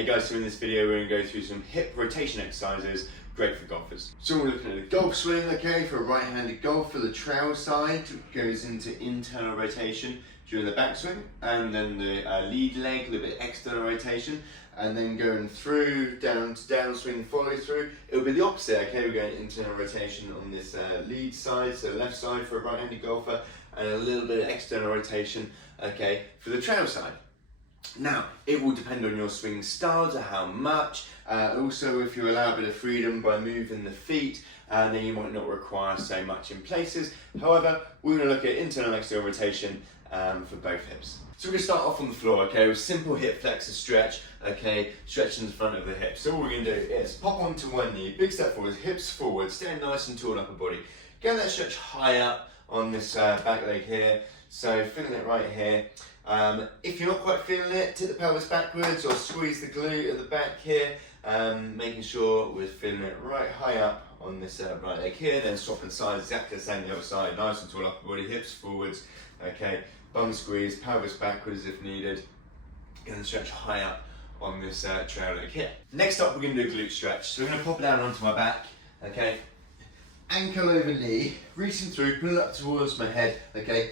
Hey guys, so in this video we're going to go through some hip rotation exercises, great for golfers. So we're looking at the golf swing, okay, for a right-handed golfer. The trail side goes into internal rotation during the backswing, and then the lead leg, a little bit external rotation, and then going through, down to downswing, follow through. It'll be the opposite, okay, we're going internal rotation on this lead side, so left side for a right-handed golfer, and a little bit of external rotation, okay, for the trail side. Now, it will depend on your swing style to how much. Also, if you allow a bit of freedom by moving the feet, then you might not require so much in places. However, we're going to look at internal and external rotation for both hips. So we're going to start off on the floor, okay, with simple hip flexor stretch, okay, stretching the front of the hip. So all we're going to do is pop onto one knee, big step forward, hips forward, stand nice and tall upper body. Get that stretch high up on this back leg here, so feeling it right here. If you're not quite feeling it, tip the pelvis backwards or squeeze the glute at the back here, making sure we're feeling it right high up on this right leg here, then swapping sides, exactly the same the other side, nice and tall upper body, hips forwards, okay, bum squeeze, pelvis backwards if needed, and stretch high up on this trail leg here. Next up we're going to do a glute stretch, so we're going to pop it down onto my back, okay, ankle over knee, reaching through, pull it up towards my head, okay.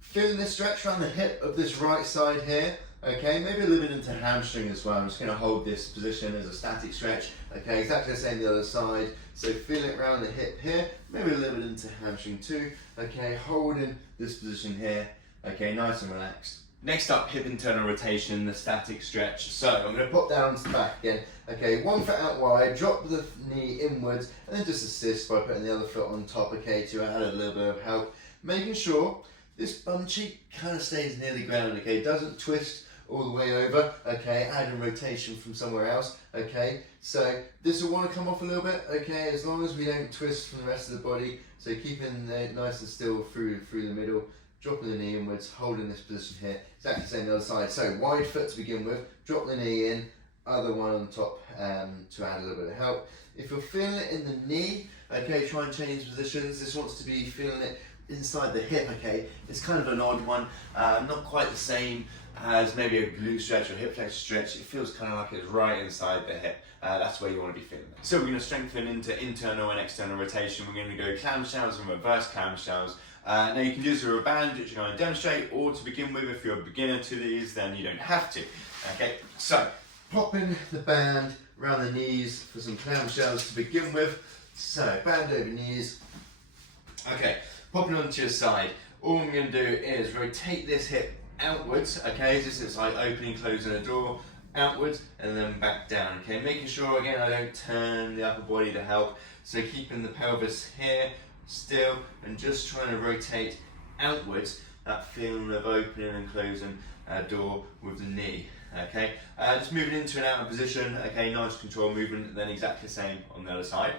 Feeling this stretch around the hip of this right side here, okay, maybe a little bit into hamstring as well. I'm just going to hold this position as a static stretch, okay, exactly the same the other side. So feel it around the hip here, maybe a little bit into hamstring too, okay, holding this position here, okay, nice and relaxed. Next up, hip internal rotation, the static stretch. So I'm going to pop down to the back again, okay, one foot out wide, drop the knee inwards, and then just assist by putting the other foot on top, okay, to add a little bit of help, making sure this bum cheek kind of stays near the ground, okay, doesn't twist all the way over, okay, adding rotation from somewhere else, okay, so this will want to come off a little bit, okay, as long as we don't twist from the rest of the body, so keeping it nice and still through the middle, dropping the knee inwards, holding this position here, exactly the same the other side, so wide foot to begin with, drop the knee in, other one on top to add a little bit of help. If you're feeling it in the knee, okay, try and change positions. This wants to be feeling it inside the hip, okay, it's kind of an odd one, not quite the same as maybe a glute stretch or hip flexor stretch. It feels kind of like it's right inside the hip. That's where you want to be feeling it. So we're going to strengthen into internal and external rotation. We're going to go clamshells and reverse clamshells. Now you can do this with a band, which you're going to demonstrate, or to begin with, if you're a beginner to these, then you don't have to. Okay, so popping the band around the knees for some clamshells to begin with. So band over knees. Okay. Popping onto your side, all I'm going to do is rotate this hip outwards, okay, just it's like opening, closing a door, outwards and then back down, okay, making sure again I don't turn the upper body to help, so keeping the pelvis here still and just trying to rotate outwards, that feeling of opening and closing a door with the knee, okay, just moving into an outer position, okay, nice control movement, then exactly the same on the other side.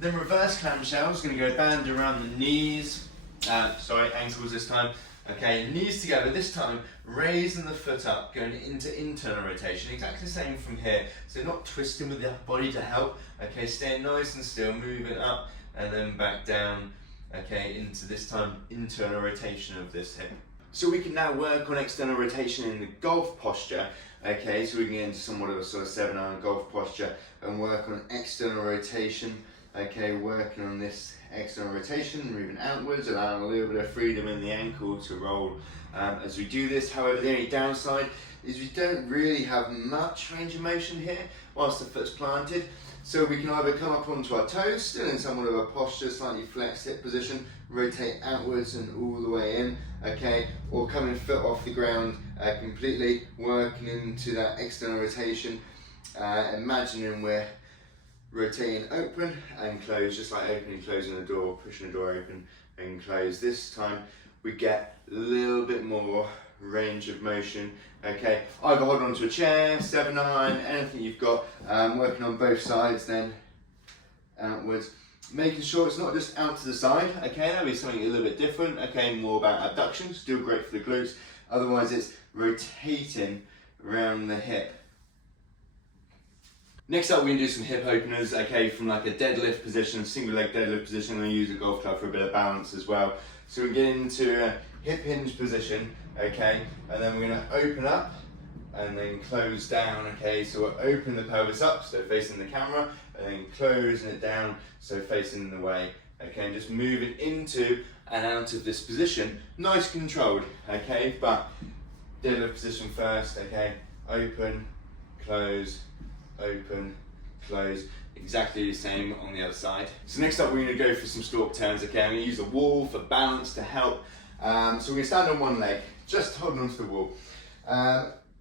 Then reverse clamshells, going to go band around the knees, ankles this time, okay, knees together, this time raising the foot up, going into internal rotation, exactly the same from here, so not twisting with the upper body to help, okay, staying nice and still, moving up and then back down, okay, into this time internal rotation of this hip. So we can now work on external rotation in the golf posture, okay, so we can get into somewhat of a sort of 7-iron golf posture and work on external rotation. Okay, working on this external rotation, moving outwards, allowing a little bit of freedom in the ankle to roll as we do this. However, the only downside is we don't really have much range of motion here whilst the foot's planted. So we can either come up onto our toes, still in somewhat of a posture, slightly flexed hip position, rotate outwards and all the way in, okay, or coming foot off the ground completely, working into that external rotation, imagining we're rotating open and close, just like opening and closing a door, pushing a door open and close. This time we get a little bit more range of motion, okay, either hold on to a chair, 7-iron, anything you've got, working on both sides then, outwards, making sure it's not just out to the side, okay, that'll be something a little bit different, okay, more about abduction, still great for the glutes, otherwise it's rotating around the hip. Next up, we're going to do some hip openers, okay, from like a deadlift position, single leg deadlift position. I'm going to use a golf club for a bit of balance as well. So we get into a hip hinge position, okay, and then we're going to open up and then close down, okay? So we'll open the pelvis up, so facing the camera, and then closing it down, so facing the way, okay? And just move it into and out of this position, nice controlled, okay? But deadlift position first, okay? Open, close, exactly the same on the other side. So next up we're going to go for some stalk turns, okay? I'm going to use a wall for balance to help. So we're going to stand on one leg, just holding onto the wall.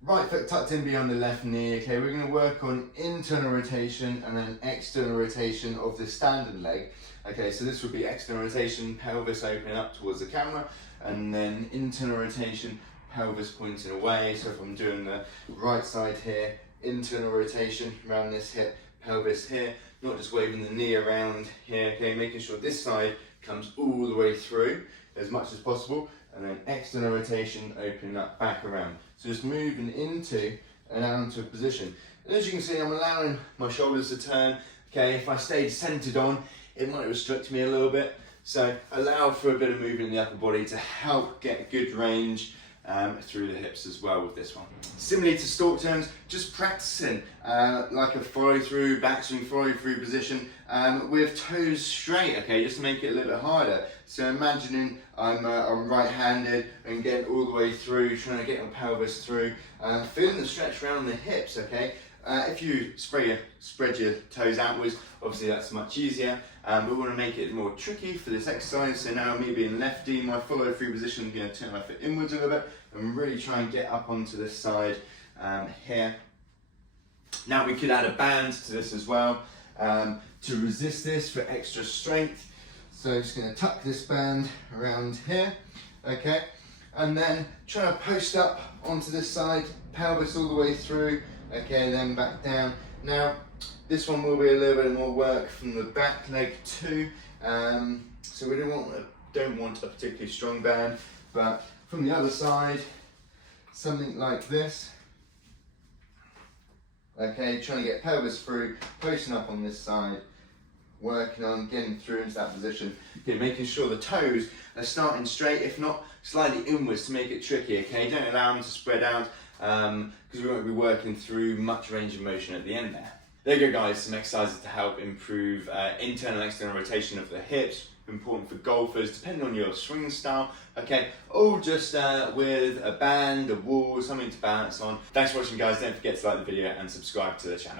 Right foot tucked in beyond the left knee, okay? We're going to work on internal rotation and then external rotation of the standing leg. Okay, so this would be external rotation, pelvis opening up towards the camera, and then internal rotation, pelvis pointing away. So if I'm doing the right side here, internal rotation around this hip, pelvis here, not just waving the knee around here, okay, making sure this side comes all the way through as much as possible, and then external rotation, opening up back around. So just moving into and out into a position. And as you can see, I'm allowing my shoulders to turn, okay? If I stayed centered on, it might restrict me a little bit. So allow for a bit of movement in the upper body to help get good range through the hips as well with this one. Similarly to stalk turns, just practicing like a follow through, backswing follow through position with toes straight, okay, just to make it a little bit harder. So imagining I'm right-handed and getting all the way through, trying to get my pelvis through, feeling the stretch around the hips, okay. If you spread your toes outwards, obviously that's much easier. We want to make it more tricky for this exercise. So now me being lefty, my follow through position, I'm going to turn my foot inwards a little bit and really try and get up onto this side here. Now we could add a band to this as well to resist this for extra strength. So just going to tuck this band around here, okay, and then try to post up onto this side, pelvis all the way through. Okay, then back down. Now, this one will be a little bit more work from the back leg too. So we don't want a particularly strong band, but from the other side, something like this. Okay, trying to get pelvis through, posting up on this side, working on getting through into that position. Okay, making sure the toes are starting straight, if not slightly inwards to make it tricky, okay? Don't allow them to spread out, because we won't be working through much range of motion at the end there. There you go guys, some exercises to help improve internal and external rotation of the hips, important for golfers depending on your swing style, okay, all just with a band, a wall, something to balance on. Thanks for watching guys, don't forget to like the video and subscribe to the channel.